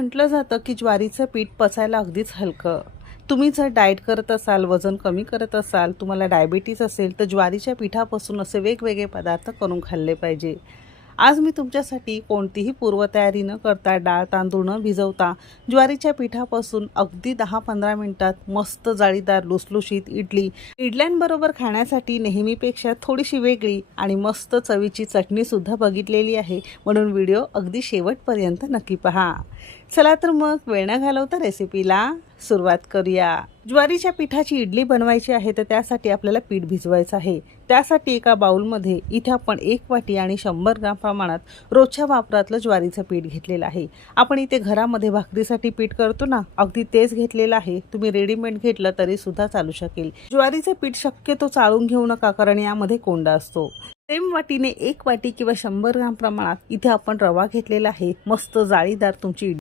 म्हटलं जातं की ज्वारीचं पीठ पचायला अगदीच हलकं. तुम्ही जर डाएट करत असाल, वजन कमी करत असाल, तुम्हाला डायबिटीज असेल, तर ज्वारीच्या पिठापासून असे वेगवेगळे पदार्थ करून खाल्ले पाहिजे. आज मी तुमच्यासाठी कोणतीही पूर्वतयारी न करता, डाळ तांदूळ न भिजवता, ज्वारीच्या पिठापासून अगदी 10-15 मिनिटात मस्त जाळीदार लुसलुशीत इडल्यांबरोबर खाण्यासाठी नेहमीपेक्षा थोडीशी वेगळी आणि मस्त चवीची चटणीसुद्धा बघितलेली आहे. म्हणून व्हिडिओ अगदी शेवटपर्यंत नक्की पहा. चला तर मग वेळ न घालवता रेसिपीला सुरुवात करूया. ज्वारीच्या पिठाची इडली बनवायची आहे, तर त्यासाठी आपल्याला पीठ भिजवायचं आहे. त्यासाठी एका बाउलमध्ये इथे आपण 1 वाटी आणि 100 ग्राम प्रमाणात रोजच्या वापरातलं ज्वारीचं पीठ घेतलेलं आहे. आपण इथे घरामध्ये भाकरीसाठी पीठ करतो ना, अगदी तेच घेतलेलं आहे. तुम्ही रेडीमेड घेतलं तरी सुद्धा चालू शकेल. ज्वारीचं पीठ शक्यतो चाळून घेऊ नका, कारण यामध्ये कोंडा असतो. सेम वाटीने 1 वाटी किंवा 100 ग्राम प्रमाणात इथे आपण रवा घेतलेला आहे. मस्त जाळीदार तुमची